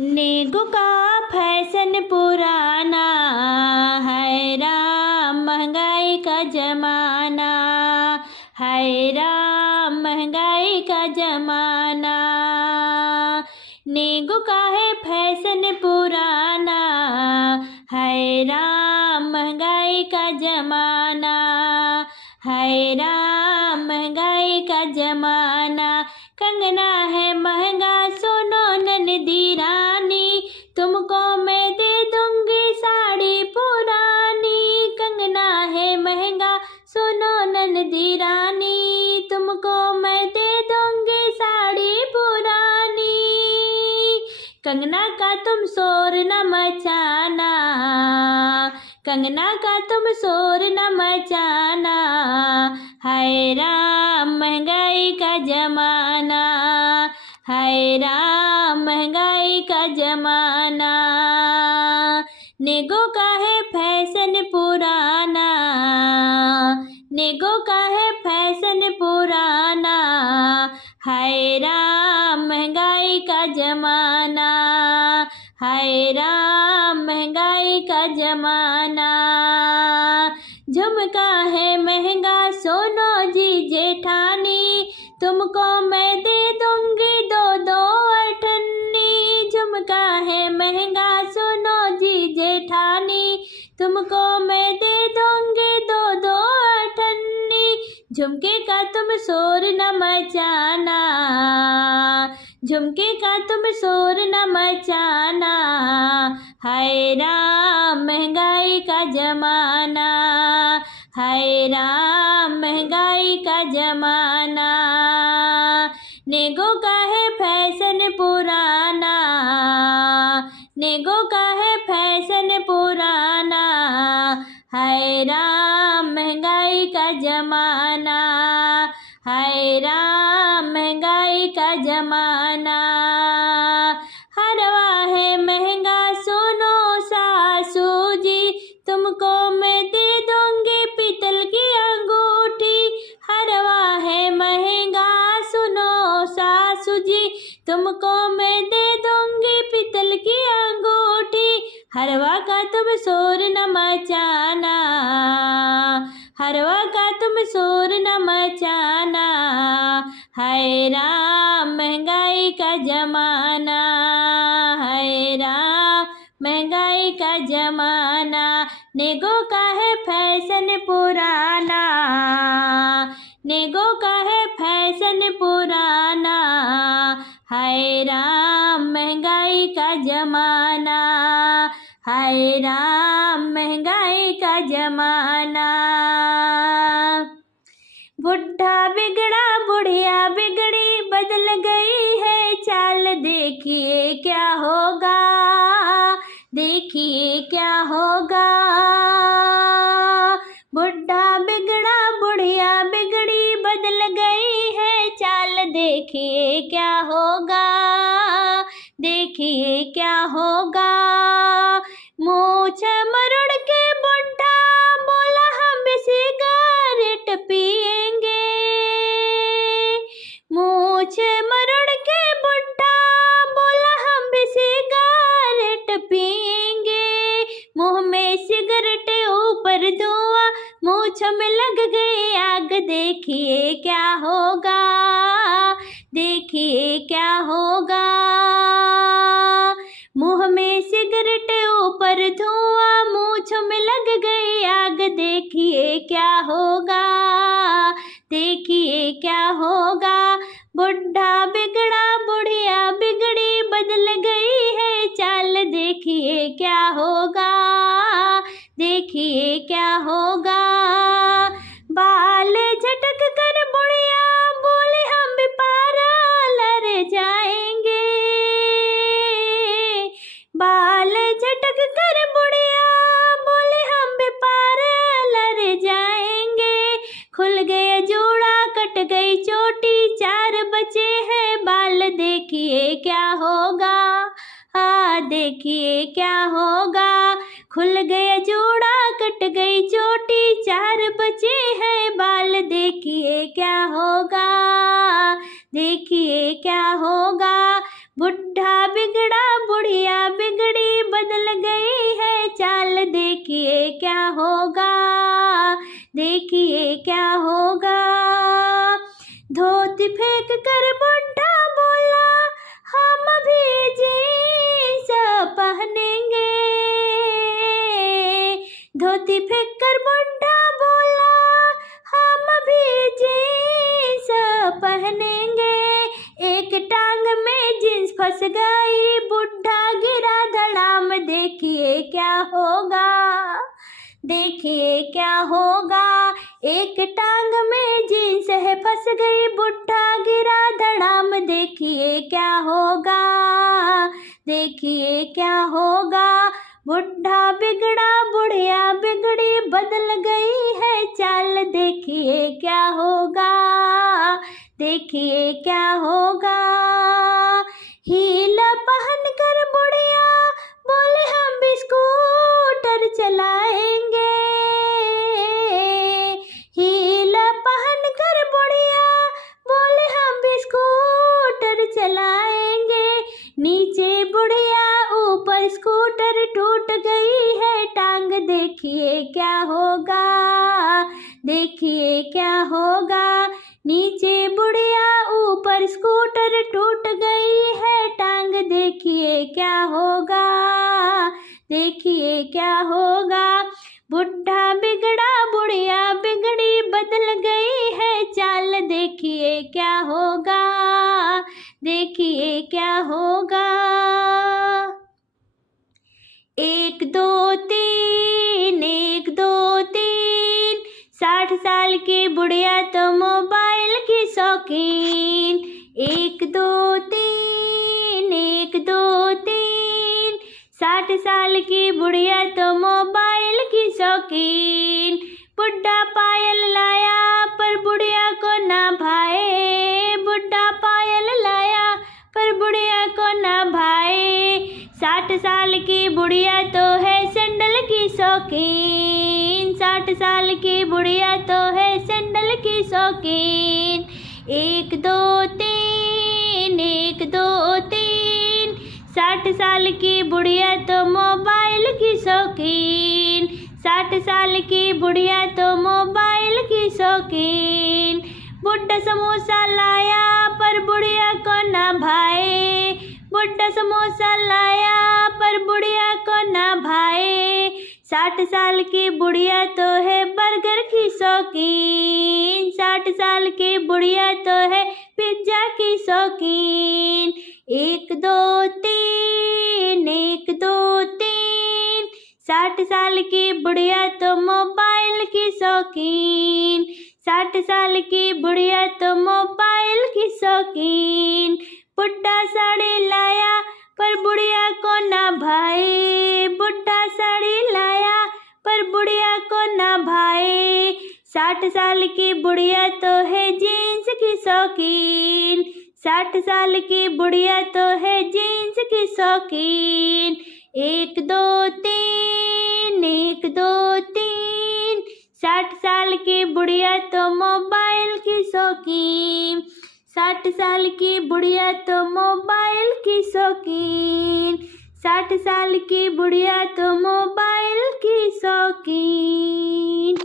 नेगो का फैशन पुराना है राम, महंगाई का जमाना है राम, महंगाई का जमाना। नेगो का है फैशन पुराना है राम, महंगाई का जमाना है राम, महंगाई का जमाना। कंगना है महंगा सुनो ननदी रानी, तुमको मैं दे दूंगी साड़ी पुरानी। कंगना है महंगा सुनो ननदी रानी, तुमको मैं दे दूंगी साड़ी पुरानी। कंगना का तुम शोर न मचाना, कंगना का तुम शोर न मचाना है राम, महंगाई का जमाना है राम, महंगाई का जमाना। नेगो का है फैशन पुराना, नेगो का है फैशन पुराना है राम, महंगाई का जमाना है राम, महंगाई का जमाना। झुमका है महंगा सोनो जी जेठानी, तुमको मैं दे दूंगी दो दो अठन्नी। झुमका है महंगा सोनो जी जेठानी, तुमको मैं दे दूंगी दो दो अठन्नी। झुमके का तुम शोर न मचाना, झुमके का तुम शोर न मचाना है राम, महंगाई का जमाना है राम, महंगाई का जमाना। नेगो का है फैशन पुराना, नेगो का है फैशन पुराना है राम, महंगाई का जमाना है राम, महंगाई का जमाना। हरवा है महंगा सुनो सासू जी, तुमको मैं दे दूंगी पीतल की अंगूठी। हरवा है महंगा सुनो सासू जी, तुमको मैं दे दूंगी पीतल की अंगूठी। हरवा का तुम शोर न मचाना, हरवा का तुम शोर न मचाना है राम, महंगाई का जमाना है राम, महंगाई का जमाना। नेगो का है फैशन पुराना, नेगो का है फैशन पुराना है राम, महंगाई का जमाना है राम, महंगाई का जमाना। बुढ़ा बिगड़ा बुढ़िया बिगड़ी, बदल गई है चाल, देखिए क्या होगा, देखिए क्या होगा। बुढ़ा बिगड़ा बुढ़िया बिगड़ी, बदल गई है चाल, देखिए क्या होगा, देखिए क्या होगा। मूछ मरोड़ के बुढ़ा बोला हम भी सिगरेट पिएंगे। मूछ मरोड़ के बुढ़ा बोला हम भी सिगरेट पिएंगे। मुंह में सिगरेट ऊपर धुआं, मूछ में लग गई आग, देखिए क्या होगा, देखिए क्या होगा। मुंह में सिगरेट ऊपर धुआं, मूछ में लग गई आग, देखिए क्या होगा, देखिए क्या होगा। बुढ़ा बिगड़ा बुढ़िया बिगड़ी, बदल गई है चाल, देखिए क्या होगा, देखिए क्या होगा। बाल झटक कर बुढ़िया बोले हम भी पार्लर जाएंगे। बाल झटक कर बुढ़िया बोले हम भी पार्लर जाएंगे। खुल गया जूड़ा कट गई चोटी, चार बचे हैं बाल, देखिए क्या होगा, हाँ देखिए क्या होगा। खुल गया जूड़ा कट गई चोटी, चार बचे हैं बाल, देखिए क्या होगा, देखिए क्या होगा। बुढ़ा बिगड़ा बुढ़िया देखिए क्या होगा। धोती फेंक कर बुढ़ा बोला, हम भी जींस पहनेंगे। धोती फेंक कर बुढ़ा बोला, हम भी जींस पहनेंगे। एक टांग में जींस फंस गई, बुढ़ा गिरा धड़ाम। देखिए क्या होगा, देखिए क्या होगा। एक टांग में जींस है फंस गई, बुढ़ा गिरा धड़ाम। देखिए क्या होगा, देखिए क्या होगा। बुढ़ा बिगड़ा बुढ़िया बिगड़ी, बदल गई है चाल। देखिए क्या होगा, देखिए क्या होगा। हीला पहन कर बुढ़िया बोले, हम भी स्कूटर चलाएंगे। हीला पहन कर बुढ़िया बोले, हम भी स्कूटर चलाएंगे। नीचे बुढ़िया ऊपर स्कूटर, टूट गई है टांग। देखिए क्या होगा, देखिए क्या होगा। नीचे बुढ़िया ऊपर स्कूटर, टूट गई है टांग। देखिए क्या होगा, देखिए क्या होगा। बुढ़ा बिगड़ा बुढ़िया बिगड़ी, बदल गई है चाल। देखिए क्या होगा, देखिए क्या होगा। 1 2 3 1 2 3, 60 साल की बुढ़िया तो मोबाइल की शौकीन। 1 2 3 1 2 3, 60 साल की बुढ़िया तो मोबाइल की शौकीन। बुढ़ा पायल लाया पर बुढ़िया को ना भाए, बुढ़ा पायल लाया पर बुढ़िया को ना भाए। 60 साल की बुढ़िया तो है सैंडल की शौकीन, 60 साल की बुढ़िया तो है सैंडल की शौकीन। 1 2 3 1 2 3, 60 साल की बुढ़िया तो मोबाइल की शौकीन, 60 साल की बुढ़िया तो मोबाइल की शौकीन। बुढ़ा समोसा लाया पर बुढ़िया को ना भाए, बुढ़ा समोसा लाया पर बुढ़िया को ना भाए। 60 साल की बुढ़िया तो है बर्गर की शौकीन, 60 साल की बुढ़िया तो है पिज्जा की शौकीन। 1 2 3 1 2 3, 60 साल की बुढ़िया तो मोबाइल की शौकीन, 60 साल की बुढ़िया तो मोबाइल की शौकीन। बुढ़ा साड़ी लाया पर बुढ़िया को ना भाए, बुढ़ा साड़ी लाया पर बुढ़िया को ना भाए। 60 साल की बुढ़िया तो है जीन्स की शौकीन, 60 साल की बुढ़िया तो है जीन्स की शौकीन। 1 2 3 1 2 3, 60 साल की बुढ़िया तो मोबाइल की शौकीन, 60 साल की बुढ़िया तो मोबाइल की शौकीन, 60 साल की बुढ़िया तो मोबाइल की शौकीन।